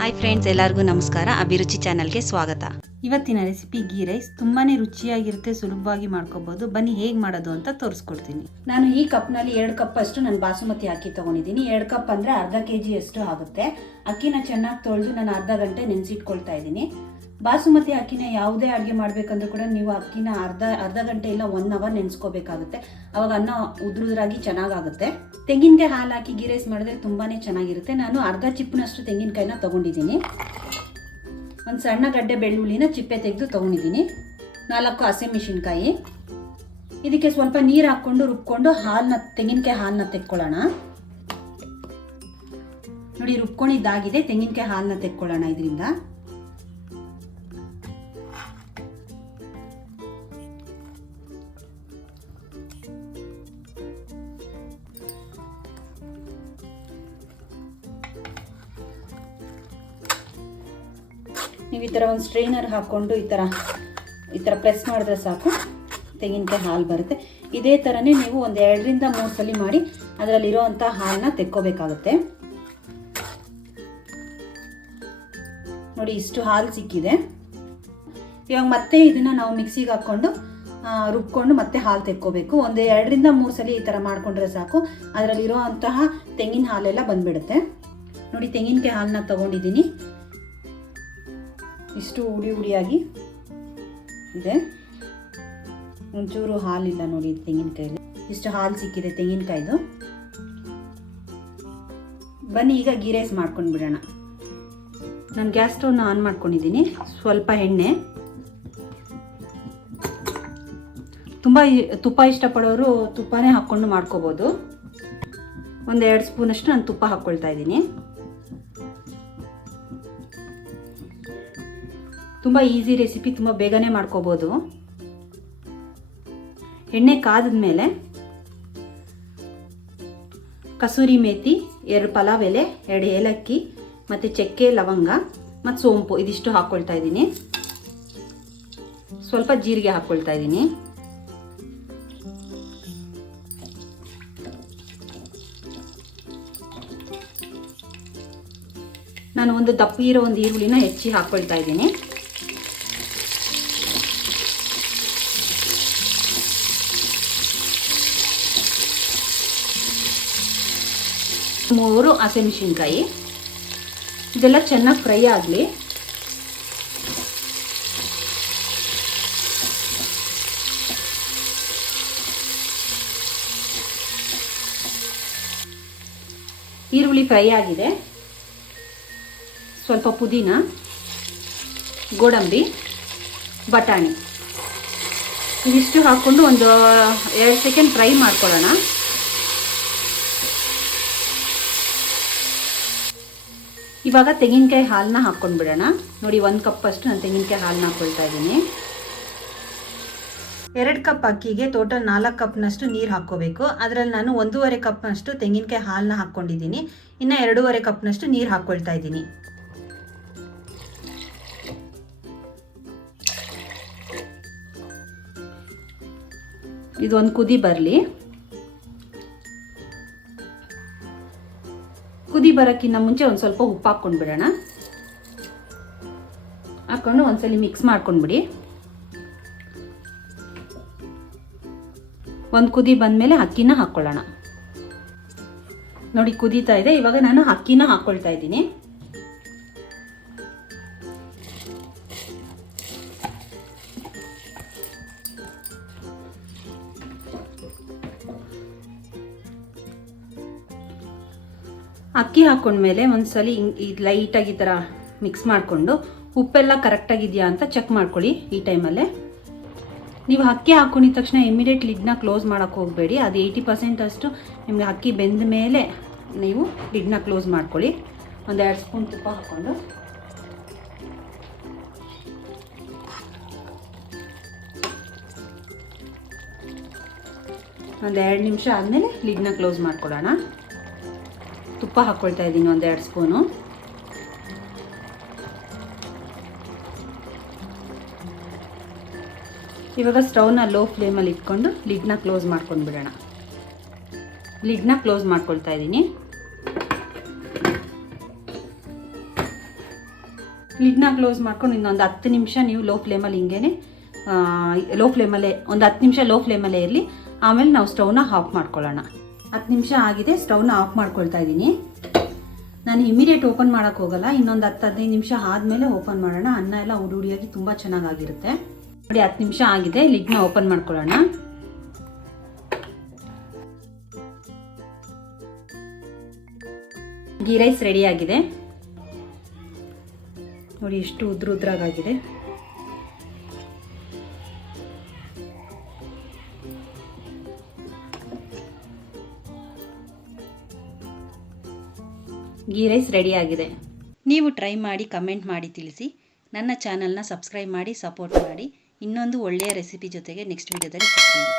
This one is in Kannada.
ಹಾಯ್ ಫ್ರೆಂಡ್ಸ್, ಎಲ್ಲರಿಗೂ ನಮಸ್ಕಾರ. ಅಭಿರುಚಿ ಚಾನಲ್ಗೆ ಸ್ವಾಗತ. ಇವತ್ತಿನ ರೆಸಿಪಿ ಗೀ ರೈಸ್ ತುಂಬಾನೇ ರುಚಿಯಾಗಿರುತ್ತೆ, ಸುಲಭವಾಗಿ ಮಾಡ್ಕೋಬಹುದು. ಬನ್ನಿ ಹೇಗೆ ಮಾಡೋದು ಅಂತ ತೋರಿಸ್ಕೊಡ್ತೀನಿ. ನಾನು ಈ ಕಪ್ನಲ್ಲಿ 2 ಕಪ್ ಅಷ್ಟು ನಾನು ಬಾಸುಮತಿ ಅಕ್ಕಿ ತಗೊಂಡಿದ್ದೀನಿ. 2 ಕಪ್ ಅಂದರೆ ಅರ್ಧ kg ಅಷ್ಟು ಆಗುತ್ತೆ. ಅಕ್ಕಿನ ಚೆನ್ನಾಗಿ ತೊಳೆದು ನಾನು ಅರ್ಧ ಗಂಟೆ ನೆನೆಸಿಟ್ಕೊಳ್ತಾ ಇದ್ದೀನಿ. ಬಾಸುಮತಿ ಅಕ್ಕಿನ ಯಾವುದೇ ಅಡುಗೆ ಮಾಡಬೇಕಂದ್ರೂ ಕೂಡ ನೀವು ಅಕ್ಕಿನ ಅರ್ಧ ಗಂಟೆ ಇಲ್ಲ 1 ಅವರ್ ನೆನೆಸ್ಕೋಬೇಕಾಗುತ್ತೆ. ಅವಾಗ ಅನ್ನ ಉದುರಾಗಿ ಚೆನ್ನಾಗಾಗುತ್ತೆ. ತೆಂಗಿನಕಾಯಿ ಹಾಲು ಹಾಕಿ ಗೀ ರೈಸ್ ಮಾಡಿದ್ರೆ ತುಂಬಾನೇ ಚೆನ್ನಾಗಿರುತ್ತೆ. ನಾನು ಅರ್ಧ ಚಿಪ್ನಷ್ಟು ತೆಂಗಿನಕಾಯಿನ ತಗೊಂಡಿದ್ದೀನಿ. ಒಂದು ಸಣ್ಣ ಗಡ್ಡೆ ಬೆಳ್ಳುಳ್ಳಿನ ಚಿಪ್ಪೆ ತೆಗೆದು ತೊಗೊಂಡಿದ್ದೀನಿ. 4 ಹಸಿಮೆಣಸಿನಕಾಯಿ. ಇದಕ್ಕೆ ಸ್ವಲ್ಪ ನೀರು ಹಾಕ್ಕೊಂಡು ರುಬ್ಕೊಂಡು ತೆಂಗಿನಕಾಯಿ ಹಾಲನ್ನ ತೆಕ್ಕೊಳ್ಳೋಣ. ನೋಡಿ, ರುಬ್ಕೊಂಡಿದ್ದಾಗಿದೆ. ತೆಂಗಿನಕಾಯಿ ಹಾಲನ್ನ ತೆಕ್ಕೊಳ್ಳೋಣ ಇದರಿಂದ. ನೀವು ಈ ಥರ ಒಂದು ಸ್ಟ್ರೈನರ್ ಹಾಕ್ಕೊಂಡು ಈ ಥರ ಪ್ರೆಸ್ ಮಾಡಿದ್ರೆ ಸಾಕು, ತೆಂಗಿನಕಾಯಿ ಹಾಲು ಬರುತ್ತೆ. ಇದೇ ಥರನೇ ನೀವು ಒಂದು 2 ರಿಂದ 3 ಸಲ ಮಾಡಿ ಅದರಲ್ಲಿರೋವಂಥ ಹಾಲನ್ನ ತೆಕ್ಕೋಬೇಕಾಗುತ್ತೆ. ನೋಡಿ, ಇಷ್ಟು ಹಾಲು ಸಿಕ್ಕಿದೆ. ಇವಾಗ ಮತ್ತೆ ಇದನ್ನು ನಾವು ಮಿಕ್ಸಿಗೆ ಹಾಕ್ಕೊಂಡು ರುಬ್ಕೊಂಡು ಮತ್ತೆ ಹಾಲು ತೆಕ್ಕೋಬೇಕು. ಒಂದು 2 ರಿಂದ 3 ಸಲ ಈ ಥರ ಮಾಡಿಕೊಂಡ್ರೆ ಸಾಕು, ಅದರಲ್ಲಿರೋವಂತಹ ತೆಂಗಿನ ಹಾಲೆಲ್ಲ ಬಂದುಬಿಡುತ್ತೆ. ನೋಡಿ, ತೆಂಗಿನಕಾಯಿ ಹಾಲನ್ನ ತೊಗೊಂಡಿದ್ದೀನಿ. ಇಷ್ಟು ಹುಡಿಯಾಗಿ ಇದೆ. ಒಂಚೂರು ಹಾಲಿಲ್ಲ ನೋಡಿ ತೆಂಗಿನಕಾಯಲ್ಲಿ. ಇಷ್ಟು ಹಾಲು ಸಿಕ್ಕಿದೆ ತೆಂಗಿನಕಾಯ್ದು. ಬನ್ನಿ ಈಗ ಗೀ ರೈಸ್ ಮಾಡ್ಕೊಂಡು ಬಿಡೋಣ. ನಾನು ಗ್ಯಾಸ್ ಸ್ಟವ್ನ ಆನ್ ಮಾಡ್ಕೊಂಡಿದ್ದೀನಿ. ಸ್ವಲ್ಪ ಎಣ್ಣೆ, ತುಂಬ ತುಪ್ಪ ಇಷ್ಟಪಡೋರು ತುಪ್ಪನೇ ಹಾಕ್ಕೊಂಡು ಮಾಡ್ಕೋಬೋದು. ಒಂದು 2 ಸ್ಪೂನಷ್ಟು ನಾನು ತುಪ್ಪ ಹಾಕ್ಕೊಳ್ತಾ ಇದ್ದೀನಿ. ತುಂಬ ಈಸಿ ರೆಸಿಪಿ, ತುಂಬ ಬೇಗನೆ ಮಾಡ್ಕೋಬೋದು. ಎಣ್ಣೆ ಕಾದಿದ್ಮೇಲೆ ಕಸೂರಿ ಮೇಥಿ, 2 ಪಲಾವ್ ಎಲೆ, 2 ಏಲಕ್ಕಿ ಮತ್ತು ಚಕ್ಕೆ, ಲವಂಗ ಮತ್ತು ಸೋಂಪು ಇದಿಷ್ಟು ಹಾಕ್ಕೊಳ್ತಾ ಇದ್ದೀನಿ. ಸ್ವಲ್ಪ ಜೀರಿಗೆ ಹಾಕ್ಕೊಳ್ತಾ ಇದ್ದೀನಿ. ನಾನು ಒಂದು ದಪ್ಪ ಇರೋ ಒಂದು ಈರುಳ್ಳಿನ ಹೆಚ್ಚಿ ಹಾಕ್ಕೊಳ್ತಾ ಇದ್ದೀನಿ. 3 ಹಸಿಮೆಣಸಿನಕಾಯಿ. ಇದೆಲ್ಲ ಚೆನ್ನಾಗಿ ಫ್ರೈ ಆಗಲಿ. ಈರುಳ್ಳಿ ಫ್ರೈ ಆಗಿದೆ. ಸ್ವಲ್ಪ ಪುದೀನ, ಗೋಡಂಬಿ, ಬಟಾಣಿ ಇದಿಷ್ಟು ಹಾಕ್ಕೊಂಡು ಒಂದು 2 ಸೆಕೆಂಡ್ ಫ್ರೈ ಮಾಡ್ಕೊಳ್ಳೋಣ. ಇವಾಗ ತೆಂಗಿನಕಾಯಿ ಹಾಲನ್ನ ಹಾಕ್ಕೊಂಡು ಬಿಡೋಣ. ನೋಡಿ, 1 ಕಪ್ ಅಷ್ಟು ನಾನು ತೆಂಗಿನಕಾಯಿ ಹಾಲನ್ನ ಹಾಕ್ಕೊಳ್ತಾ ಇದ್ದೀನಿ. 2 ಕಪ್ ಅಕ್ಕಿಗೆ ಟೋಟಲ್ 4 ಕಪ್ನಷ್ಟು ನೀರು ಹಾಕ್ಕೋಬೇಕು. ಅದರಲ್ಲಿ ನಾನು 1.5 ಕಪ್ನಷ್ಟು ತೆಂಗಿನಕಾಯಿ ಹಾಲನ್ನ ಹಾಕ್ಕೊಂಡಿದ್ದೀನಿ. ಇನ್ನು 2.5 ಕಪ್ನಷ್ಟು ನೀರು ಹಾಕ್ಕೊಳ್ತಾ ಇದ್ದೀನಿ. ಇದೊಂದು ಕುದಿ ಬರಲಿ. ಕುದಿ ಬರೋಕ್ಕಿಂತ ಮುಂಚೆ ಒಂದು ಸ್ವಲ್ಪ ಉಪ್ಪು ಹಾಕ್ಕೊಂಡು ಬಿಡೋಣ. ಹಾಕ್ಕೊಂಡು ಒಂದ್ಸಲಿ ಮಿಕ್ಸ್ ಮಾಡ್ಕೊಂಡ್ಬಿಡಿ. ಒಂದು ಕುದಿ ಬಂದಮೇಲೆ ಅಕ್ಕಿನ ಹಾಕ್ಕೊಳ್ಳೋಣ. ನೋಡಿ, ಕುದೀತಾ ಇದೆ. ಇವಾಗ ನಾನು ಅಕ್ಕಿನ ಹಾಕ್ಕೊಳ್ತಾ ಇದ್ದೀನಿ. ಅಕ್ಕಿ ಹಾಕ್ಕೊಂಡ್ಮೇಲೆ ಒಂದ್ಸಲಿ ಲೈಟಾಗಿ ಈ ಥರ ಮಿಕ್ಸ್ ಮಾಡಿಕೊಂಡು ಉಪ್ಪೆಲ್ಲ ಕರೆಕ್ಟಾಗಿದೆಯಾ ಅಂತ ಚೆಕ್ ಮಾಡ್ಕೊಳ್ಳಿ. ಈ ಟೈಮಲ್ಲೇ ನೀವು ಅಕ್ಕಿ ಹಾಕ್ಕೊಂಡಿದ ತಕ್ಷಣ ಇಮಿಡಿಯೇಟ್ ಲಿಡ್ನ ಕ್ಲೋಸ್ ಮಾಡೋಕ್ಕೆ ಹೋಗಬೇಡಿ. ಅದು 80% ಅಷ್ಟು ನಿಮಗೆ ಅಕ್ಕಿ ಬೆಂದ ಮೇಲೆ ನೀವು ಲಿಡ್ನ ಕ್ಲೋಸ್ ಮಾಡ್ಕೊಳ್ಳಿ. ಒಂದು 2 ಸ್ಪೂನ್ ತುಪ್ಪ ಹಾಕ್ಕೊಂಡು ಒಂದು 2 ನಿಮಿಷ ಆದಮೇಲೆ ಲಿಡ್ನ ಕ್ಲೋಸ್ ಮಾಡ್ಕೊಳ್ಳೋಣ. ತುಪ್ಪ ಹಾಕ್ಕೊಳ್ತಾ ಇದ್ದೀನಿ, ಒಂದು 2 ಸ್ಪೂನು. ಇವಾಗ ಸ್ಟವ್ನ ಲೋ ಫ್ಲೇಮಲ್ಲಿ ಇಟ್ಕೊಂಡು ಲಿಡ್ನ ಕ್ಲೋಸ್ ಮಾಡ್ಕೊಂಡು ಬಿಡೋಣ. ಲಿಡ್ನ ಕ್ಲೋಸ್ ಮಾಡ್ಕೊಳ್ತಾ ಇದ್ದೀನಿ. ಲಿಡ್ನ ಕ್ಲೋಸ್ ಮಾಡ್ಕೊಂಡು ಇನ್ನೊಂದು 10 ನಿಮಿಷ ನೀವು ಲೋ ಫ್ಲೇಮಲ್ಲಿ ಹಿಂಗೇನೆ ಲೋ ಫ್ಲೇಮಲ್ಲೇ ಒಂದು 10 ನಿಮಿಷ ಲೋ ಫ್ಲೇಮಲ್ಲೇ ಇರಲಿ. ಆಮೇಲೆ ನಾವು ಸ್ಟವ್ನ ಆಫ್ ಮಾಡ್ಕೊಳ್ಳೋಣ. 10 ನಿಮಿಷ ಆಗಿದೆ, ಸ್ಟವ್ನ ಆಫ್ ಮಾಡ್ಕೊಳ್ತಾ ಇದ್ದೀನಿ. ನಾನು ಇಮಿಡಿಯೇಟ್ ಓಪನ್ ಮಾಡೋಕ್ಕೆ ಹೋಗಲ್ಲ, ಇನ್ನೊಂದು 10-15 ನಿಮಿಷ ಆದಮೇಲೆ ಓಪನ್ ಮಾಡೋಣ. ಅನ್ನ ಎಲ್ಲ ಉಡಿಯಾಗಿ ತುಂಬ ಚೆನ್ನಾಗಿರುತ್ತೆ. ನೋಡಿ 10 ನಿಮಿಷ ಆಗಿದೆ, ಲಿಡ್ನ ಓಪನ್ ಮಾಡ್ಕೊಳ್ಳೋಣ. ಗೀ ರೈಸ್ ರೆಡಿ ಆಗಿದೆ ನೋಡಿ, ಎಷ್ಟು ಉದ್ರಾಗಿದೆ. ಗೀ ರೈಸ್ ರೆಡಿ ಆಗಿದೆ. ನೀವು ಟ್ರೈ ಮಾಡಿ ಕಮೆಂಟ್ ಮಾಡಿ ತಿಳಿಸಿ. ನನ್ನ ಚಾನಲ್ನ ಸಬ್ಸ್ಕ್ರೈಬ್ ಮಾಡಿ ಸಪೋರ್ಟ್ ಮಾಡಿ. ಇನ್ನೊಂದು ಒಳ್ಳೆಯ ರೆಸಿಪಿ ಜೊತೆಗೆ ನೆಕ್ಸ್ಟ್ ವಿಡಿಯೋದಲ್ಲಿ ಸಿಗ್ತೀನಿ.